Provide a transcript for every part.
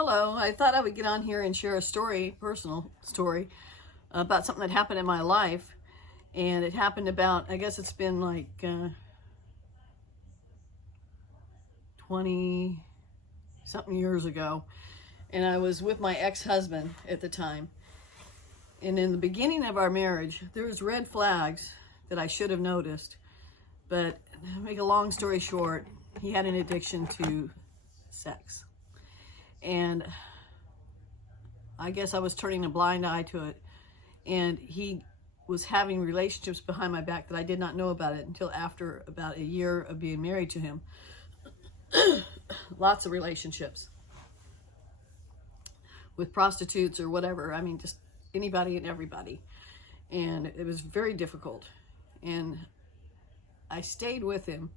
Hello, I thought I would get on here and share a story, personal story, about something that happened in my life. And it happened about, I guess it's been like 20 something years ago. And I was with my ex-husband at the time. And in the beginning of our marriage, there was red flags that I should have noticed. But to make a long story short, he had an addiction to sex. And I guess I was turning a blind eye to it. And he was having relationships behind my back that I did not know about it until after about a year of being married to him. Lots of relationships with prostitutes or whatever. I mean, just anybody and everybody. And it was very difficult. And I stayed with him.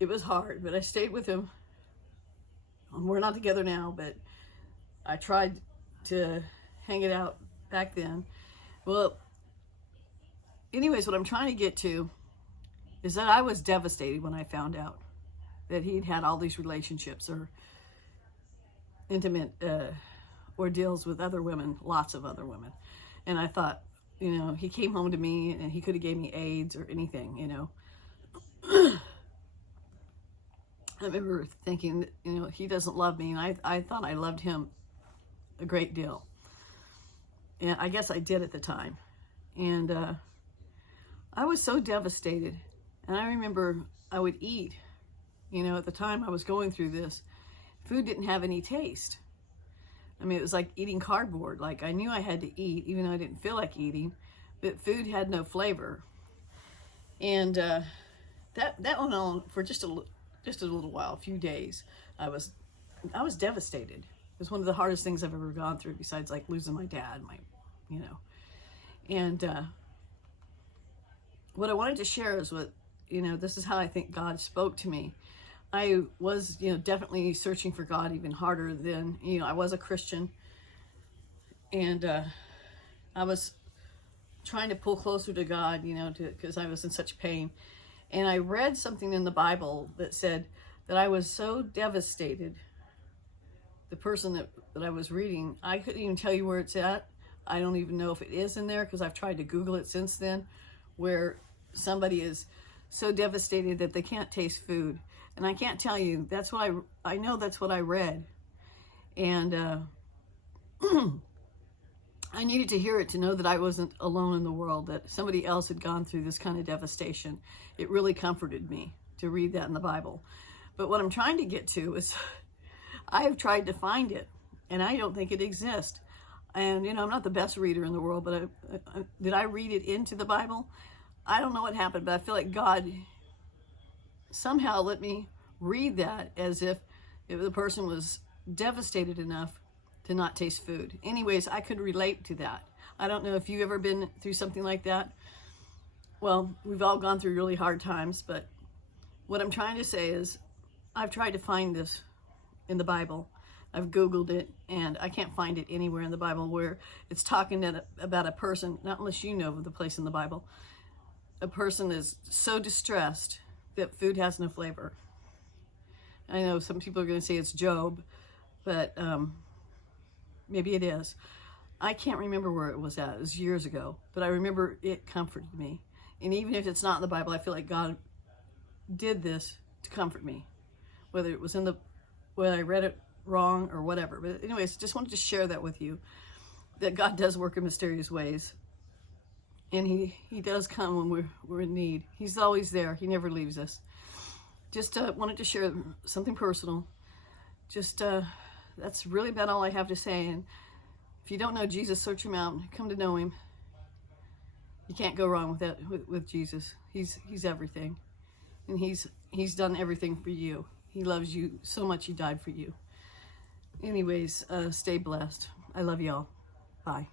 It was hard, but I stayed with him. We're not together now, but I tried to hang it out back then. Well, anyways, what I'm trying to get to is that I was devastated when I found out that he'd had all these relationships or intimate ordeals with other women, lots of other women. And I thought, he came home to me and he could have gave me AIDS or anything, I remember thinking, he doesn't love me. And I thought I loved him a great deal. And I guess I did at the time. And I was so devastated. And I remember I would eat, at the time I was going through this, food didn't have any taste. I mean, it was like eating cardboard. Like I knew I had to eat, even though I didn't feel like eating, but food had no flavor. And that went on for just a little while, a few days. I was devastated. It was one of the hardest things I've ever gone through, besides like losing my dad, And what I wanted to share is what, this is how I think God spoke to me. I was, definitely searching for God even harder than, I was a Christian. And I was trying to pull closer to God, because I was in such pain. And I read something in the Bible that said that I was so devastated. The person that I was reading, I couldn't even tell you where it's at. I don't even know if it is in there, because I've tried to Google it since then, where somebody is so devastated that they can't taste food. And I can't tell you, that's what I know that's what I read. And I needed to hear it to know that I wasn't alone in the world, that somebody else had gone through this kind of devastation. It really comforted me to read that in the Bible. But what I'm trying to get to is I have tried to find it, and I don't think it exists. And, I'm not the best reader in the world, but did I read it into the Bible? I don't know what happened, but I feel like God somehow let me read that as if the person was devastated enough to not taste food. Anyways, I could relate to that. I don't know if you've ever been through something like that. Well, we've all gone through really hard times, but what I'm trying to say is I've tried to find this in the Bible. I've Googled it, and I can't find it anywhere in the Bible where it's talking about a person, not unless you know of the place in the Bible, a person is so distressed that food has no flavor. I know some people are going to say it's Job, but maybe it is. I can't remember where it was at. It was years ago, but I remember it comforted me. And even if it's not in the Bible, I feel like God did this to comfort me, whether it was whether I read it wrong or whatever. But anyways, just wanted to share that with you, that God does work in mysterious ways. And he does come when we're in need. He's always there. He never leaves us. Just wanted to share something personal. Just that's really about all I have to say. And if you don't know Jesus, search him out. Come to know him. You can't go wrong with that. With Jesus, he's everything, and he's done everything for you. He loves you so much. He died for you. Anyways, stay blessed. I love y'all. Bye.